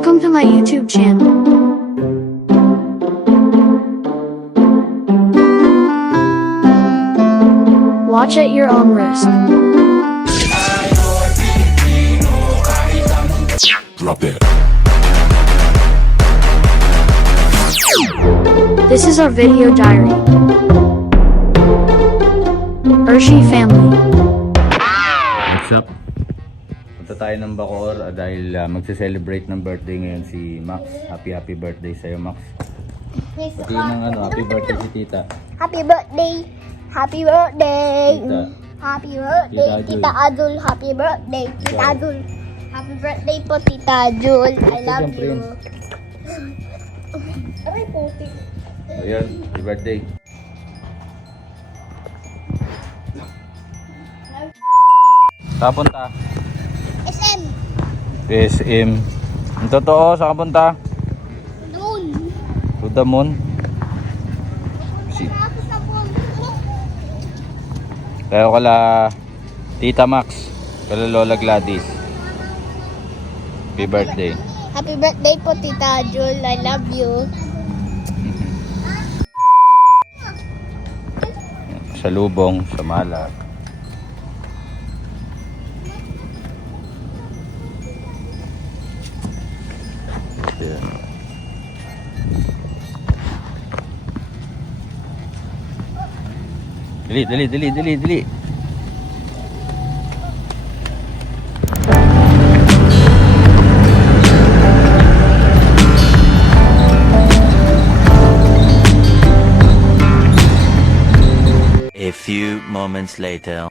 Welcome to my YouTube channel. Watch at your own risk. Drop it. This is our video diary. Urshi family. What's up? Punta tayo ng Bacoor dahil magse-celebrate ng birthday ngayon si Max. Happy birthday sa'yo, Max. Pati ng happy birthday si Tita. Happy birthday! Happy birthday! Tita. Happy birthday, Tita Tita Azul. Happy birthday, Tita Azul. Happy birthday po, Tita Azul. I love you. Aray, puti. Ayun, happy birthday. Saan punta? SM. SM. Ang totoo, saan ka punta? Doon. To the moon. Tapos na po. Kaya kala Tita Max, kala Lola Gladys. Happy birthday. Happy birthday po, Tita Azul. I love you. Sa Lubong, sa Mala. Ayan. Dali. A few moments later.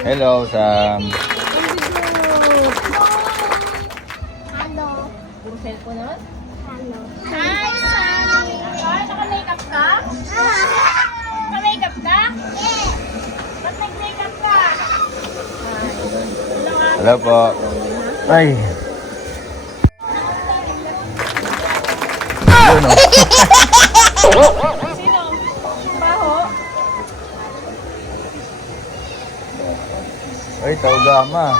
Hello, Sam. Hello. Hi, Sammy. Naka-makeup ka? Naka-makeup ka? Yes. Ba't nag-makeup ka? Hello po. Ay. Yun o. Sino? Baho? Ay, taugama.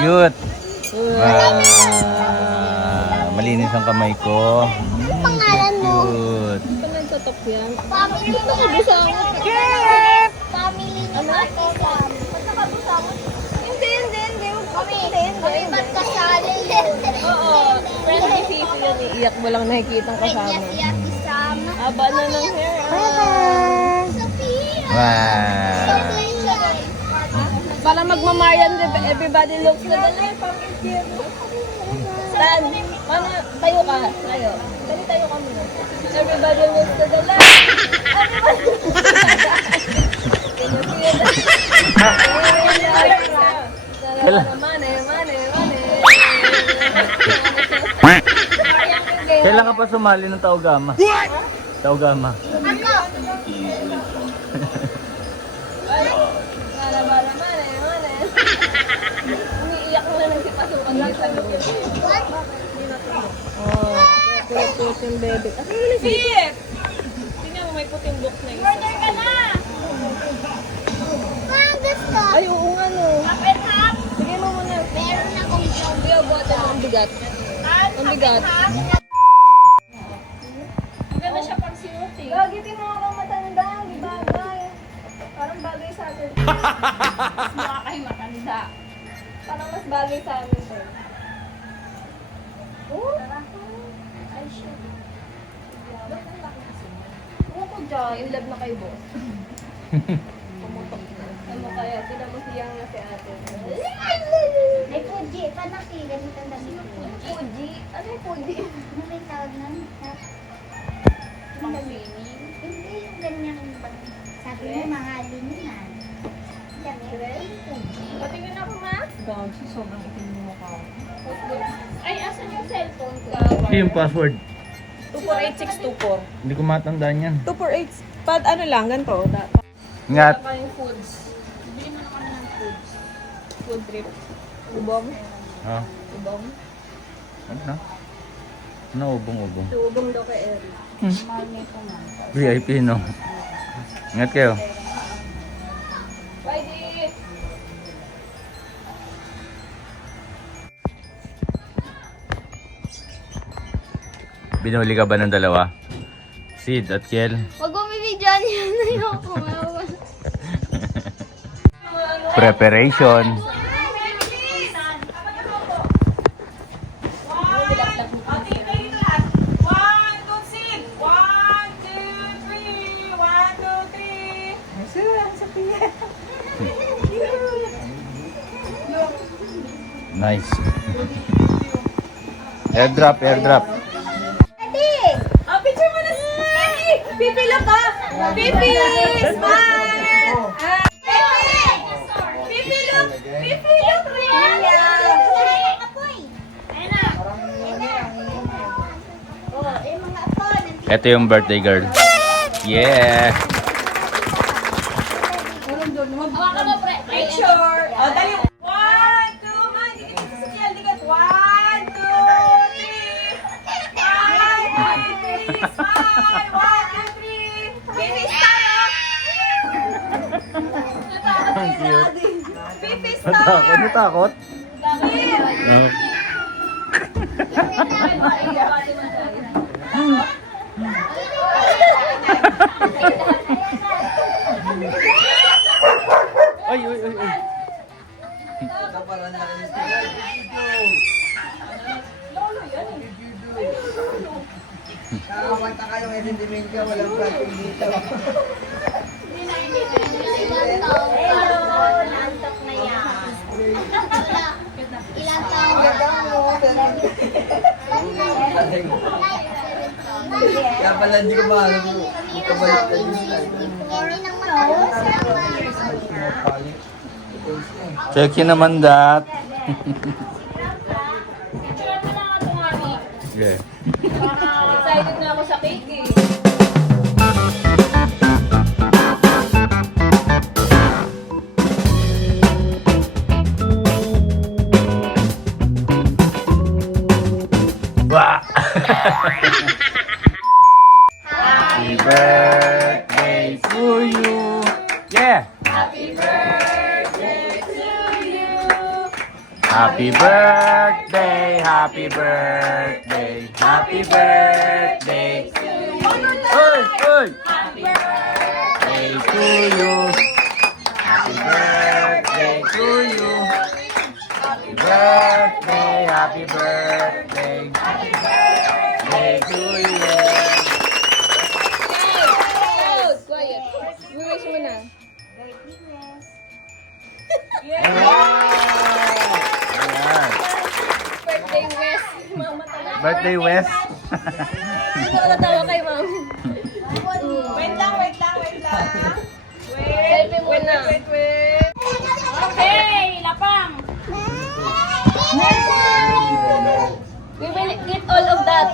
Cute. Malinis ang kamay ko. Pangalan mo? Cute. Ito nagtotok yan. Family ni Nakabusangot. Family ni Ate Sam. Ba't nakabusangot? Hindi. Kami ba't kasali? Oo. Friendly face yan. Iiyak mo lang nakikita ang kasama. Kanya si Ate Sam. Aba na ng hair. Sophia. Wow. Para magmamayan, everybody looks na dala. Stan, paano? Tayo ka. Tayo. Tayo ka muna. Everybody looks na dala. Kailan ka pa sumali ng taugama? Taugama. Umiiyak mo na nagsipasukan dito. Oh, kulit-kulit yung bebe. Sip! Tingnan mo, may puting book na isa. Order ka na! Gusto. Ay, oo nga no. Half and half? Sige mo muna. Meron akong job. Kuya, buhatan mo ang bigat. Ang bigat. Maganda siya pag sinuti. Gagitin mo akong matanda. Di bagay. Parang bagay sa atin. Mas mukha kayo matanda. Parang mas bagay sa amin to. Oh? Ay, shit. Ba't ang laki kasi? Oo ko dyan. In love na kay boss. Pumutok na. Ano kaya? Tinan mo siyang na si ate. May Fuji. Paano si ganito ang dami ko? Fuji? Ano yung Fuji? Ano may tawag nun? Pang-swimming? Hindi yung ganyang bang sabi mo mahalin mo yan. Dami. Patingin ako, ma. Gagi, sobrang itim mo mukha. Ay, asan yung cellphone ko? Yung password. 248-624. Hindi ko matandaan yan. 248. Pad ano lang, ganito. Ingat. Wala kayong foods. Bili mo na kami ng foods. Food trip. Ubong. Ha? Ubong. Ano na? Ano, ubong-ubong? Ubong daw kay Eric. VIP, no? Ingat kayo. Bye, Di! Binuli ka ba ng dalawa? Sid at Kiel? Huwag mo bibigyan yan. Ayoko. Preparation. Nice. Airdrop, airdrop. Oh, picture mo na si Mami! Pipi, look ka! Pipi! Smile! Pipi, look! Pipi, look! Ito yung birthday girl. Yeah! Hawakan mo, pre. Picture! Oh, dali. 1, 2, man! Dikit sa sinyal. Dikit. 1, 2, 3. Smile! Smile! 1, 2, 3. Pipi, style! Ang cute. Pipi, Natakot, style! natakot. Oh. Ay, ay, ay, ay. Nakakapagta kayo ngayon din Domingo, walang plating dito. Hello, nantok na yan. Ilang taon na daw? Kaya pala hindi ko maalam mo. Magkabalik ka din sila. Hindi nang matalos Check yun naman that. Picture mo lang ako, Mami. Yeah. Excited na ako sa cake eh. Wah! Happy birthday to you. Yeah. Happy birthday to you. Happy birthday, happy birthday, happy birthday to you. Hey, hey. Happy birthday to you. Happy birthday to you. Happy birthday, happy birthday. Happy birthday to you. Quiet! Quiet. Wish mo na. Ayan. Birthday West. Mama talaga. Birthday West. Hindi ko natawa kay Mami. Wait lang. Selfie muna. Wait. Okay, lapang. We will eat all of that.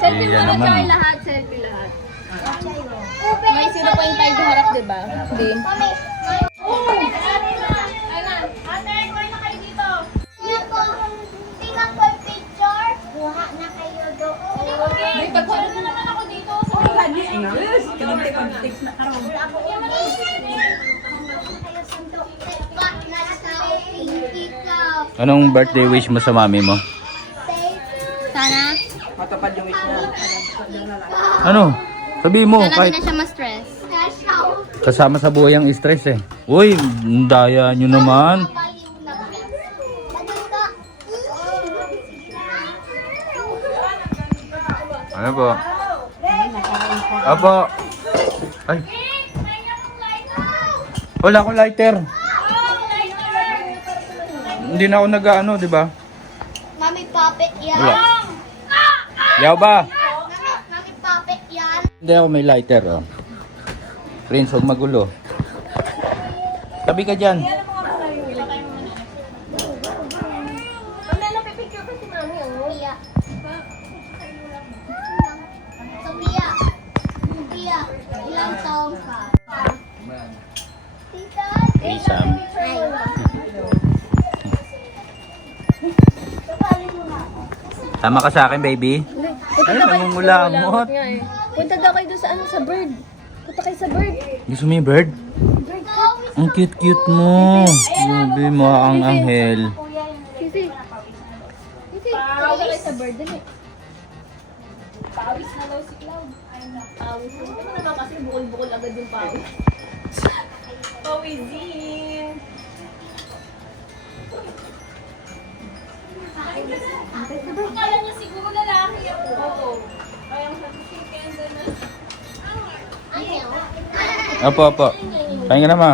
Selfie Iya muna naman. tayo lahat. Selfie lahat. May 0.5 harap, diba? Hindi. May pagkuhan na naman ako dito. Anong birthday wish mo sa mami mo? Sana, Matapad yung wish na. Ano? Sabi mo, sana di kahit na siya ma-stress. kasama sa buhay ang stress eh. Uy, ang daya nyo naman. Ano po? Apo. Ay. Wala akong lighter. Hindi na ako nag-ano, di ba? Mami puppet yan. Wala. Yaw ba? Mami puppet yan. Hindi ako may lighter, oh. Prince, huwag magulo. Tabi ka dyan. Pipicture ko si Mami, oh. Sophia. Sophia. Sophia. Tama ka sa akin, baby. Ay, namumulamot. nga eh. Punta daw kayo doon sa ano, sa bird. Punta kayo sa bird. Gusto mo yung bird? Ang cute-cute mo. Grabe, mukha kang anghel. Sisi. Sisi. Punta kayo sa bird. Dali. Pawis na daw si Cloud. Pawis. Ano na daw kasi bukol-bukol agad yung pawis. Pawisin. Akala niya siguro lalaki ako. Oo. Kaya ang sabi si Kenzo na. Opo, opo. Kain ka na, ma.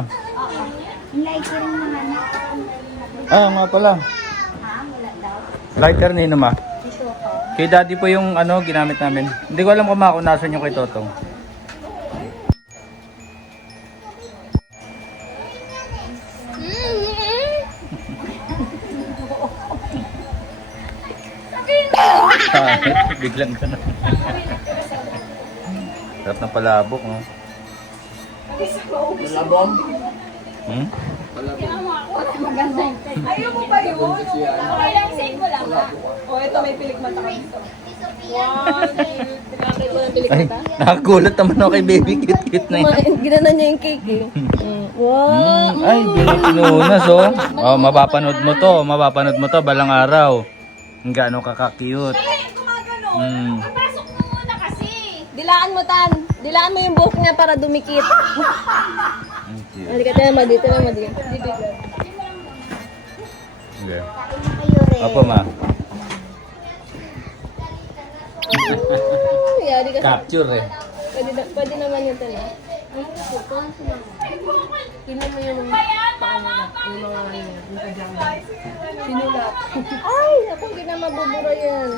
Ay, nga pala. Lighter ni ma. Kay daddy po yung ano, ginamit namin. Hindi ko alam kung nasan yung kay Totong. Biglang ka na. Sarap ng palabok, no? Malabong. Hmm? Ayaw mo ba yun? Okay lang, save mo lang. O, ito may pilik mata ka dito. One, two, tinakit mo ng pilik Ay, mata. nakagulat naman ako kay baby. Cute na yun. Ginanon niya yung cake eh. Wow! Ay, pinunas, oh. Oh, mapapanood mo to balang araw. Ang gaano ka-cute. Hmm. Dilaan mo, Tan. Dilaan mo yung buhok niya para dumikit. Ang cute. Halika, tama dito naman dito. Dito. Okay. Opo, ma. Yari ka. Capture eh. Pwede naman yung tanong. Tingnan mo yung paano na. Yung mga ano niya. Yung pajama. Sinulat. Ay! Ako hindi na mabubura yan.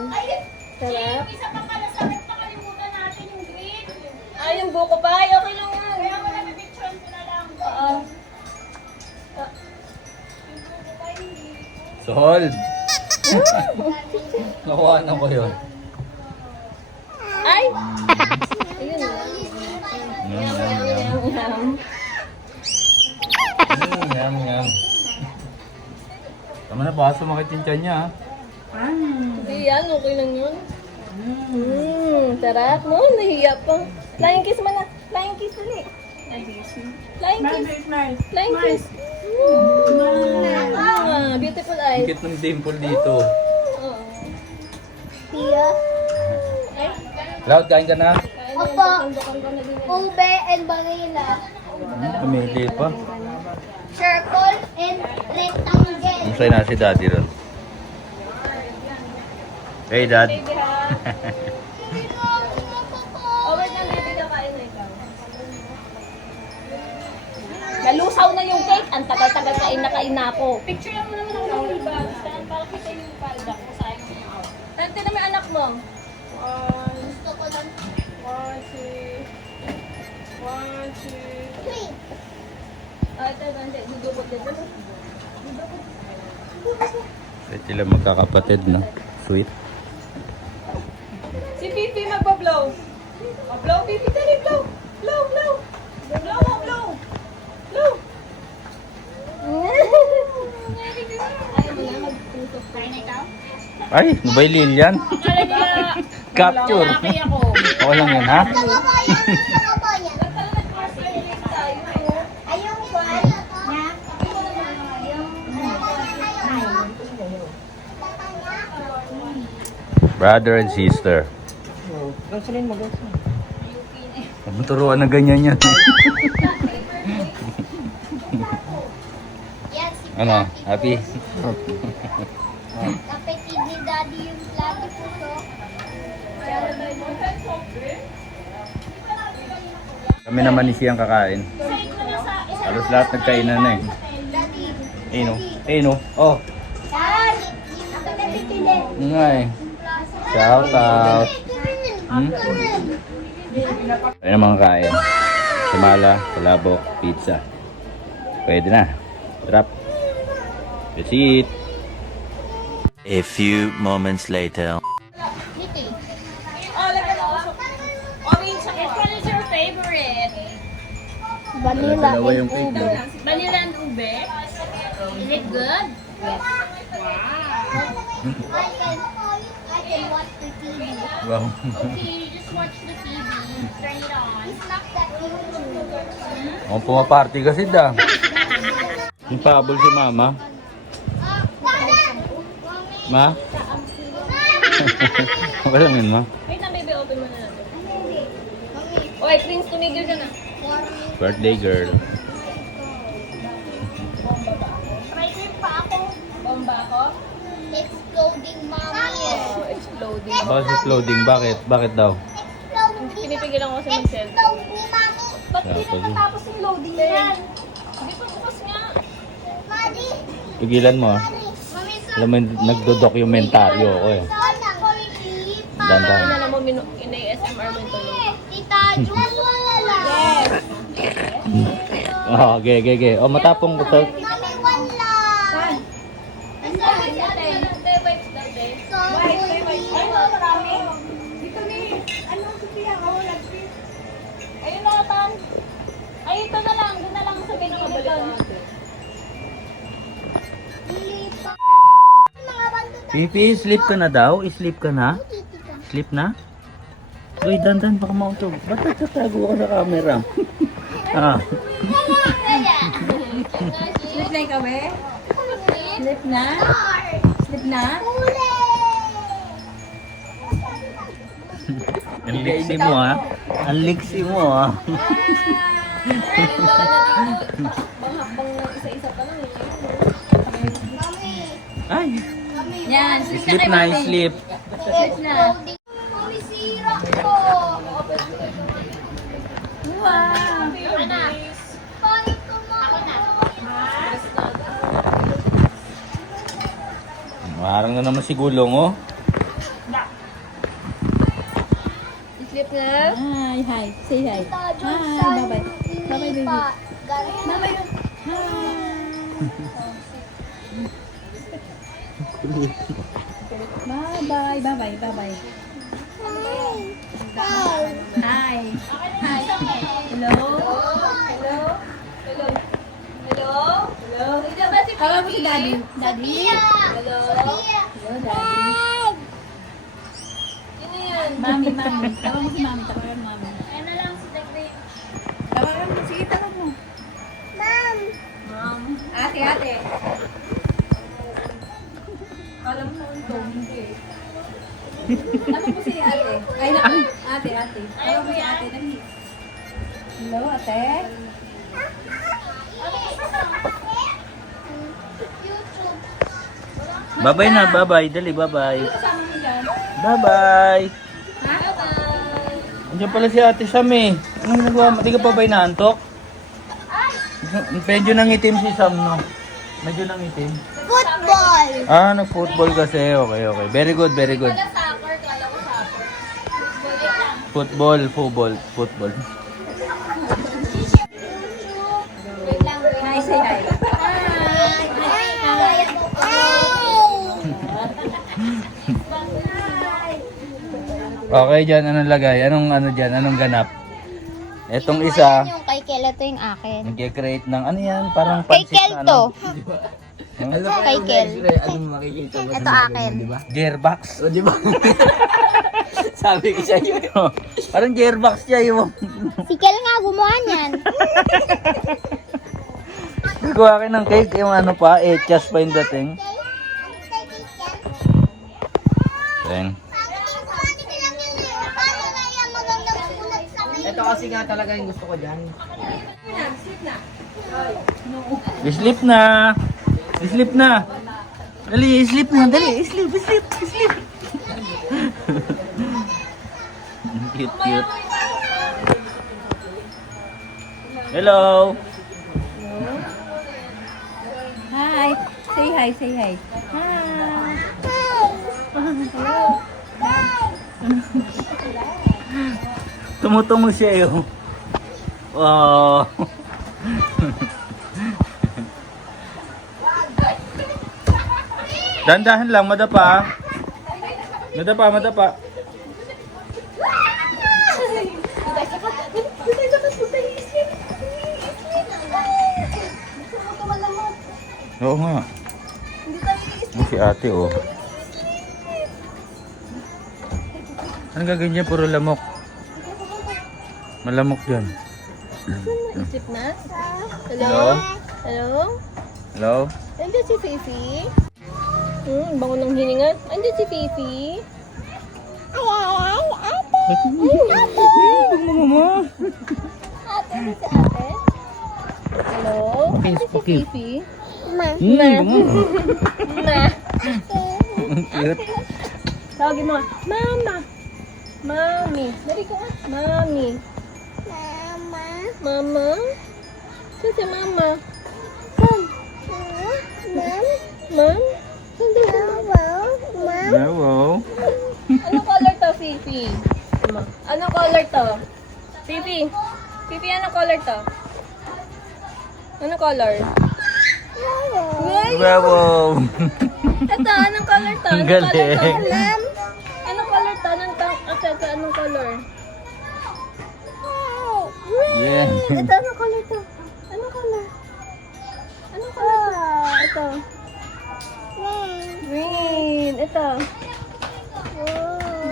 Sarap. Ay, yung buko pa. Ay, okay lang yan. Kaya mo na pipicturean ko na lang. Oo. Sold. Nakuha na ko yun. Ay! Ayun na. Yum, yum, yum. Yum, yum. Tama na, baka sumakit yung tiyan niya, ha? Hindi yan, okay lang yun. Sarap mo, nahiya pa. Flying kiss mo na. Flying kiss ulit. Flying kiss. Flying kiss. Beautiful eyes. Cute ng dimple dito. Tia. Cloud, kain ka na? Opo. Ube and vanilla. Pumili pa. Circle and rectangle. Masaya na si daddy ron. Hey, dad. Oh, wait lang, baby, kakain na ikaw. Nalusaw na yung cake. Ang tagal-tagal kain na ako. Picture lang mo naman ako ng iba. Para kita yung palda ko sa akin. Tante na may anak mo. Gusto ko lang. One, two. Three. Ito, tante. Dudukot dito. Kahit sila magkakapatid, no? Sweet. Si Pipi magpa-blow. Blow, Pipi. Dali, blow. Blow, blow. Blow, blow. Blow. Ayaw mo na magtutok. Kain na ikaw? Ay, mobile Lilian. Kala nila. Capture. Lalaki ako. Okay lang yan, ha? Kabayan. Kabayan. Ayong kwan. Brother and sister. Gansunin mo, gansunin. Turuan na ganyan yan. Yan si Ano? Happy? Kape TV Daddy yung platypus. Kami naman ni siyang kakain. Halos lahat nagkainan na eh. Daddy. No? Oh, Dad. Ako na bibili. nga eh. Shout out. Hmm? Ayun ang mga kain. Samala, palabok, pizza. Pwede na. Drop. That's it. A few moments later. Oh, like an orange ako. Which one is your favorite? Vanilla Dalawa yung and cake, ube. no? Vanilla and ube? Is it good? I can can watch the TV. Wow. Okay, just watch the TV. Turn it on. It's not that YouTube. Oh, pumaparty kasi da. Yung pabol si mama. Ma? Okay lang yun, ma. Wait na, baby. Open mo na natin. Oy, Prince, tumigil ka na. Birthday girl. May cream pa ako. Bomba ako? Exploding mommy. Oh, exploding. Bakit si Clothing? Bakit? Bakit daw? Exploding. Pinipigilan ko kasi mag-selfie. Exploding mommy. Ba't Kaya di pala. na natapos yung loading yan? Hindi pa bukas nga. Madi. Pigilan mo ah. Mami, so. Alam mo, nagdodokumentaryo ako eh. Dandan. Alam mo, ina-ASMR mo ito. Tita Jun, wala lang. Oh, ge. Oh, matapong ko to. Mami, wala. Ayun na, Tan. Ay, ito na lang. Doon na lang sa pinakabalik natin. Pipi, sleep ka na daw? Sleep ka na? Sleep na? Uy, dandan, baka mautog. Ba't nagtatago ka sa camera? Ah. Sleep na ikaw, eh? Sleep na? Sleep na? Ang liksi mo ah. Ang liksi mo ah. Bang-habang na isa-isa pa lang, eh. Ay, Yan, sleep na, sleep. Sleep na. Mami, sira ko. Wow! Ako na. Paano Marang na naman si Gulong oh. Sleep na? Hi, hi. Say hi. Tita Jun, Hi, saan bye-bye. Bye-bye, baby. pa? Bye-bye. Bye-bye, bye-bye, bye-bye. Hi. Hello? Hello? Hello? Hello? Hello? Hindi ba si Tawag mo si Daddy. Daddy? Hello? Hello, Daddy. Sino yan? Mami, mami. Tawag mo si mami. Tawagan mo mami. Ano lang si Dagday? Tawagan mo. Sige, tawag mo. Ma'am. Ma'am. Ate, ate. Alam mo ito, hindi. Tawag mo si ate. Ay, naku. Ate, ate. Tawag mo si ate. Dali. Hello, ate. YouTube. Bye-bye na, bye-bye. Dali, bye-bye. Kasama mo dyan. Bye-bye. Andiyan pala si Ate Sam eh. Anong ginagawa mo? Di ka pa ba inaantok? Medyo nangitim si Sam, no? Medyo nangitim. Football. Ah, nag-football kasi. Okay, okay. Very good, very good. Soccer, kala ko soccer. Football, football. Hi, say hi. Okay, dyan. Anong lagay? Anong ano dyan? Anong ganap? Etong isa, Yung kay Kel, ito yung akin. nag-create ng ano yan? Parang Kay pansit Kel na to. ano? Kay Kel. Ano makikita mo Ito akin. Gearbox. O, di ba? Sabi ko sa iyo. Parang gearbox siya yung... Si Kel nga gumawa niyan. Gagawa kayo ng cake. Yung ano pa, echas pa yung dating. Then, Ito kasi nga talaga yung gusto ko dyan. sleep na. Sleep na. Dali, sleep na. Dali, sleep. Cute. Hello. Hi. Say hi, say hi. Tumutungo siya yun. Wow. Dandahan lang, madapa. Madapa. Oo nga. Si ate oh. Ano gagawin niya? Puro lamok. Malamok yan. Isip na? Hello? Hello? Hello? Andiyan si Fifi? Bango ng hininga. Andiyan si Fifi? Ate, ano si ate? Hello? Ano si Fifi? Ma. Cute. Tawagin mo. Mama. Mami. Dali ka. Mami. Mama. Saan si mama? Ma'am? Saan daw si mama? Hello? Ano color to, Fifi? Ano color to? Fifi? Fifi, ano color to? Ano color? Yay! Wow! Ito, anong color to? Ang Anong galing. color to? Anong color to? Anong color? Yeah. Ito, anong color to? Anong color? Anong color to? Ito. Green. Ito.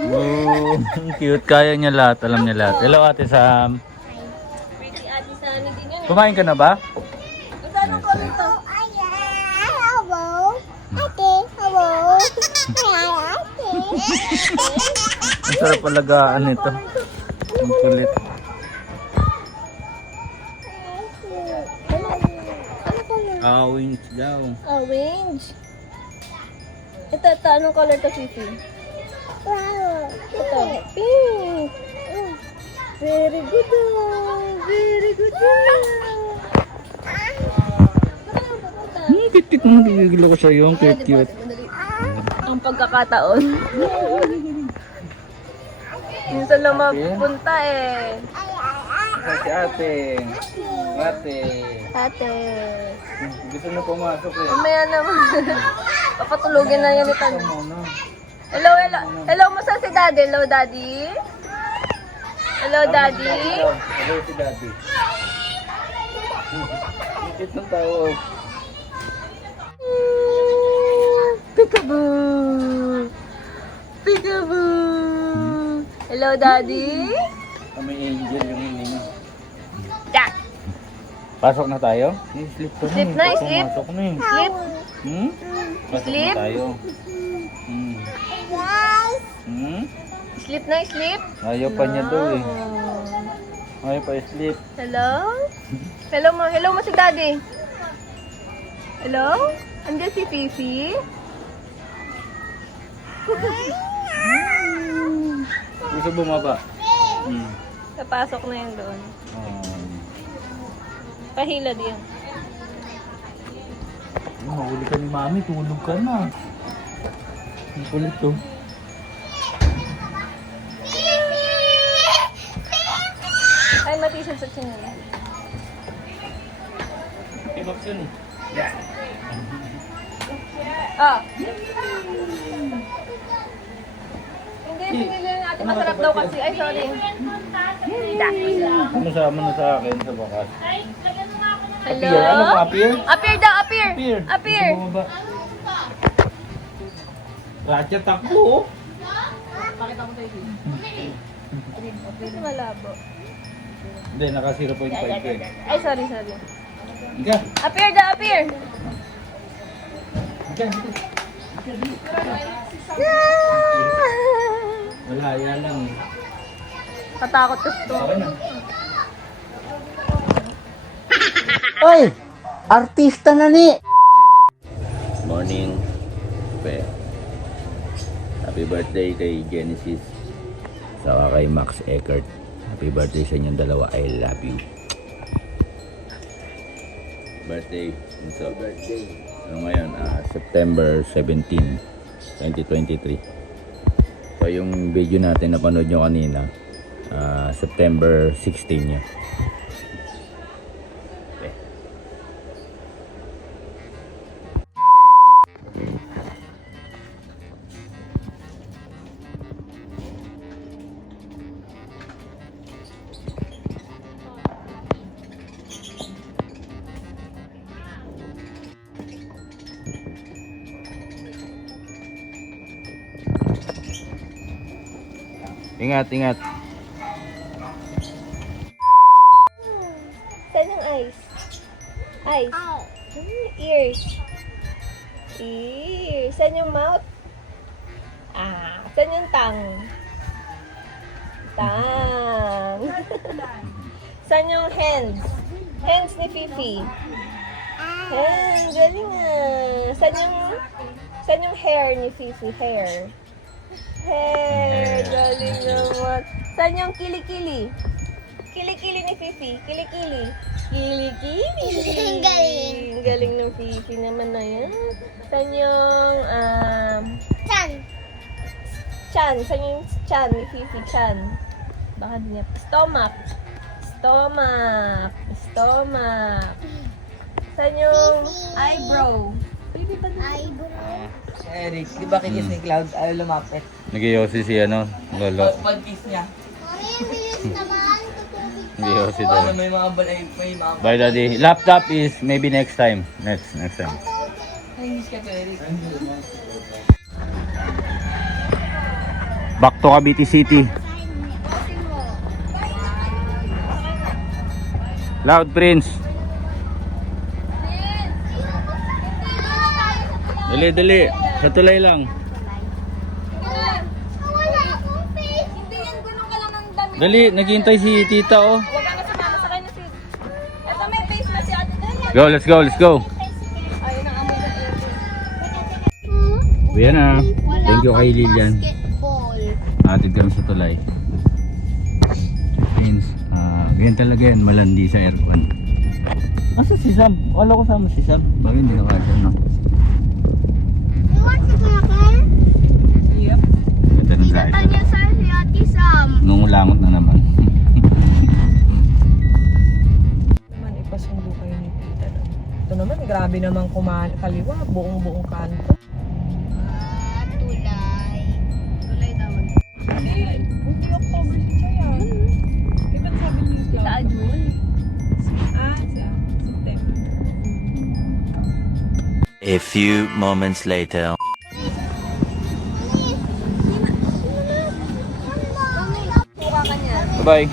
Oh, cute. Kaya niya lahat. Alam niya lahat. Hello, Ate Sam. Pretty Ate Sunny din yun. Kumain ka na ba? Ito, anong color to? Ang sarap alagaan nito. Ang kulit. Orange daw. Orange. Ito, anong color to, Fifi? Ito, pink. Very good. Very good. Cute mo. Nagigilo ko sa'yo. Ang cute. Ang pagkakataon. Minsan lang mapunta eh. Si ate. Ate. Ate. Gusto na pumasok eh. Mamaya naman. Papatulogin na yan ito. Muna. Hello, hello. Hello mo sa si Daddy. Hello, Daddy. Hello, Daddy. Hello si Daddy. Cute ng tao. Peekaboo. Peekaboo. Hello, Daddy. Kami angel yung hininga. Jack. Pasok na tayo? Sleep ka Sleep na, sleep. Pasok na eh. Sleep. Hmm? Pasok Sleep. na tayo. Hmm. Hmm? Sleep na, sleep. Ayaw pa niya daw eh. Ayaw pa sleep. Hello? Hello mo. Hello mo si Daddy. Hello? Andiyan si Fifi? Gusto bumaba? Hmm. Napasok na yun doon. Pahila din. Mahuli ka ni Mami, tulog ka na. Ang kulit to. Ay, matisan sa chin nila. Ibak yun eh. Ah. Hindi, pinili natin. Masarap daw kasi. Ay, sorry. Masama na sa akin sa bakas. Hello? Appear. Ano pa, appear? Appear daw, appear. Appear. Appear. Gusto bumaba. Ratchet takbo. Ito malabo. Hindi, naka 0.5 ka eh. Ay, sorry, sorry. Ika. Appear daw, appear. Ika. Wala, yan lang eh. Katakot ko ito. Okay na. Oy! Artista na ni! Morning. Happy birthday kay Genesis. Saka kay Max Eckert. Happy birthday sa inyong dalawa. I love you. Birthday. So, birthday. Ano ngayon? September 17, 2023. So, yung video natin na panood nyo kanina, September 16 niya. Okay. Ingat, ingat. Saan yung eyes? Eyes. Ears. Ears. Saan yung mouth? Saan yung tongue? Tongue. Saan yung hands? Hands ni Fifi. Hands. Galing ah. Saan yung hair ni Fifi? Hair. Hair. Galing naman. Saan yung kilikili? Kilikili ni Fifi. Kilikili. Kilikili. Ang galing. Ang galing ng Fifi naman na yan. Saan yung, Chan. chan? Saan yung chan ni Fifi? Chan. Baka di niya. Stomach. Stomach. Stomach. Saan yung eyebrow? Eyebrow. Eric, di ba kikis ni Cloud? Ayaw lumapit. Nag-iossi si ano, lolo. Pag-kiss niya. Mami, ang bilis naman. Tutubig pa. Nag-iossi Ano, daw. may mga balay, may mga... Bye daddy. Laptop is maybe next time. Next time. Nangis ka to, Eric. Back to Cavite City. Loud Prince. Dali, dali. Sa tulay lang. Wala akong face. Hindi yan, gulong ka lang ng damit. Dali, naghihintay si tita oh. Huwag ka na sumama sa kanya, sis. Ito may face na si ate. Dali. Go, let's go, let's go. Ayun ang amoy ng aircon. Uyan na. Thank you kay Lilian. Basketball. Atid kami sa tulay. Prince, ganyan talaga yan, malandi sa aircon. Asa si Sam? Wala ko sama si Sam. Bakit hindi nakasya, no? You want to snorkel? Yep. Ganda ng driver. Tanya sa si Ate Sam. Nungulangot na naman. Naman, ipasundo kayo ni Tita. Ito naman, grabe naman kaliwa. Buong kanto. Tulay. Tulay daw. Hindi October si Chaya. Di ba sabi ni Cloud? Sa June. Sa September. A few moments later. Kuha ka niya. Bye-bye.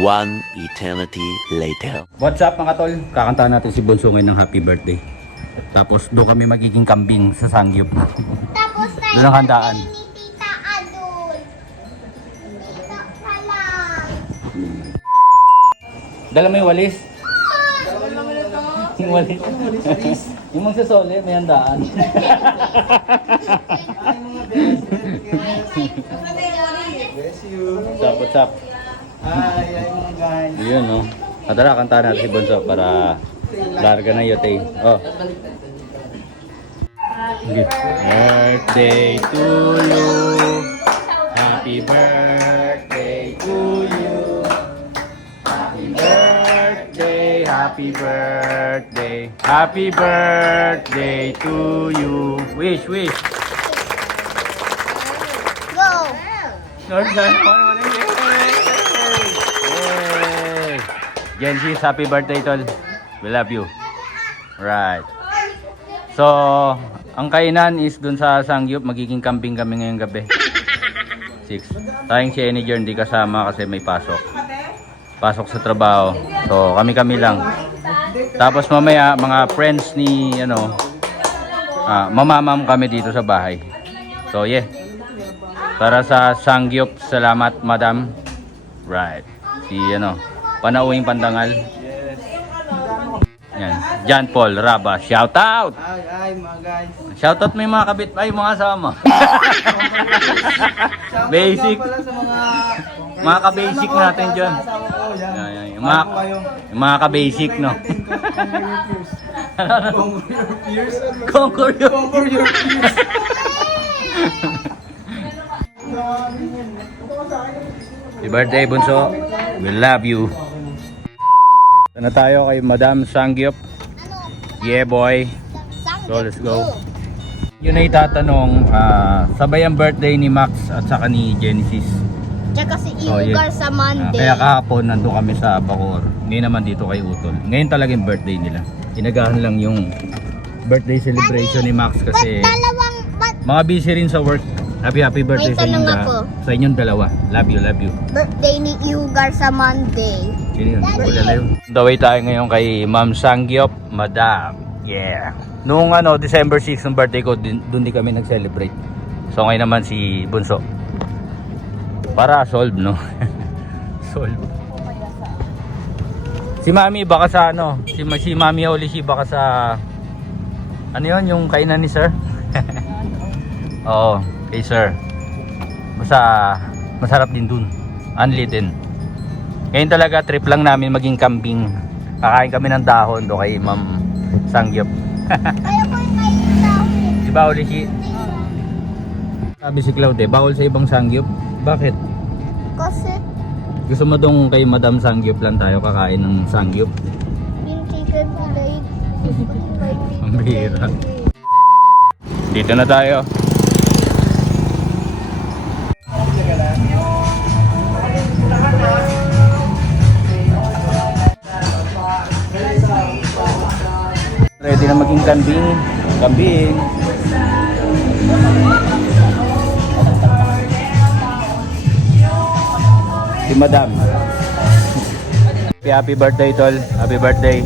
One eternity later. What's up mga tol? Kakantahan natin si Bonso ngayon ng happy birthday. Tapos doon kami magiging kambing sa Sangyup. Tapos tayo Doon ang handaan. ni Tita Adol. Tita pala. Dala mo yung walis? Yung walis. Yung magsasole, may handaan. What's up? Yun no. Tara, kantahan natin si Bonso para larga na yote. Oh. Okay. Birthday to you. Happy birthday to you. Happy birthday, happy birthday. Happy birthday to you. Wish, wish. Go. Yay! Gensis, happy birthday tol. We love you. Right. So, ang kainan is dun sa Sangyup. Magiging camping kami ngayong gabi. 6. Tayong si Energy hindi kasama kasi may pasok. Pasok sa trabaho. So, kami-kami lang. Tapos mamaya, mga friends ni, mamamam kami dito sa bahay. So, yeah. Para sa Sangyup, salamat, madam. Right. Si, Panauwing Pandangal. Yan. John Paul Raba, shout out! Ay, mga guys. Shout out may mga kabit, ay mga kasama. Basic. Mga ka-basic natin dyan. Yan. Yung mga ka-basic, no? Conquer your fears. Happy birthday, Bunso. We love you. Na tayo kay Madam Sangyup. Yeah, boy. So, let's go. Yun ay tatanong, sabay ang birthday ni Max at saka ni Genesis. Tsaka si Oh, Iugar yes. sa Monday. Kaya kahapon nandun kami sa Bacoor. Ngayon naman dito kay Utol. Ngayon talaga yung birthday nila. inagahan lang yung birthday celebration ni Max kasi mga busy rin sa work. Happy birthday May sa inyong, tanong ako. sa inyong dalawa. Love you. Birthday ni Yugar sa Monday. Sino yun? Wala yun. Daway tayo ngayon kay Ma'am Sangyop, Madam. Yeah. Noong December 6 ng birthday ko, doon di kami nag-celebrate. So ngayon naman si Bunso. Para solve, no? Solve. Si Mami baka sa si Mami Olishi baka sa ano yun, yung kainan ni Sir? Oo, kay Sir. Basta masarap din dun. Unli din. Ngayon talaga trip lang namin maging kambing. Kakain kami ng dahon do kay Ma'am Sangyop. Kaya ko yung kainin dahon. Diba Olishi? Sabi si Claude, bawal sa ibang Sangyop. Bakit? Kasi Gusto mo dong kay Madam Sangyop lang tayo kakain ng Sangyop? yung chicken leg. Ang bihira. Dito na tayo. Ready na maging kambing. Kambing. Si Madam. Happy birthday, tol. Happy birthday.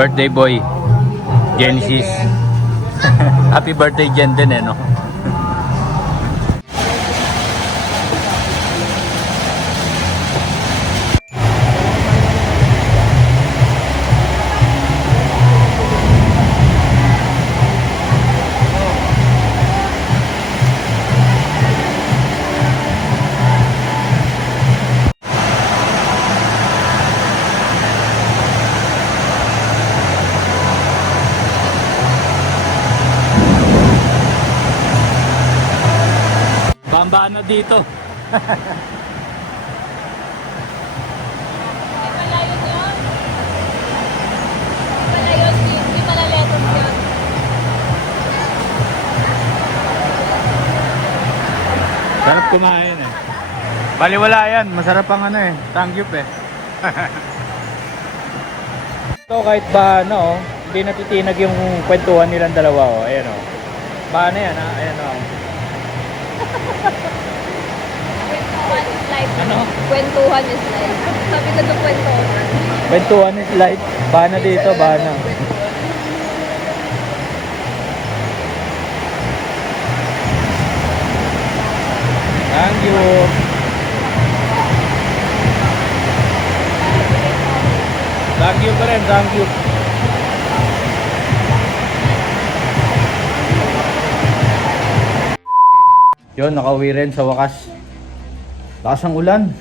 Birthday boy Genesis. Happy birthday Jen din no. Bambaan na dito. Sarap kumain eh. Baliwala yan, masarap ang Sangyup eh. Ito kahit ba hindi natitinag yung kwentuhan nilang dalawa ayan Ba na yan ayan Ano? Kwentuhan is life. Sabi ko doon kwentuhan. Kwentuhan is life. Bana dito, bana. Thank you. Thank you pa rin, thank you. Yun, nakauwi rin sa wakas. Lakas ang ulan.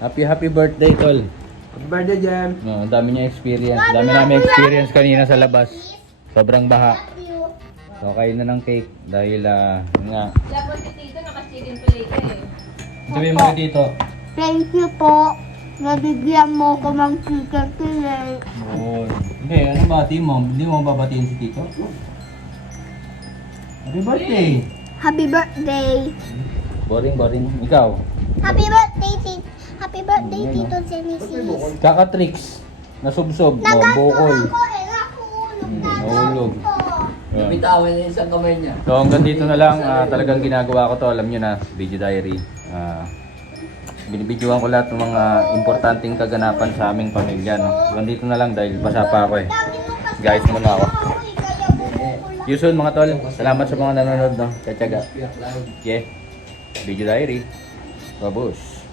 Happy birthday, tol. Happy birthday, Jem. Ang dami niya experience. Dami namin experience kanina sa labas. Sobrang baha. So, kain na ng cake dahil yun nga. Dapat si Tito naka-chicken plate eh. Sabihin mo dito. Thank you po. Nabigyan mo ko ng chicken fillet. Hindi, ano bati mo? Hindi mo babatiin si Tito? Happy birthday! Happy birthday. Boring. Ikaw? Happy birthday, Tito Genesis. Kaka-tricks. Nasubsob. Bukol. Nahulog. Bitawan niya isang kamay niya. So hanggang dito na lang. Talagang ginagawa ko to. Alam nyo na. Video diary. Binibidyoan ko lahat ng mga importanteng kaganapan sa aming pamilya. Hanggang dito na lang dahil basa pa ako eh. Guys, muna ako. Yusun mga tol. Salamat sa mga nanonood. Katsaga. Yeah. Video diary. Babush.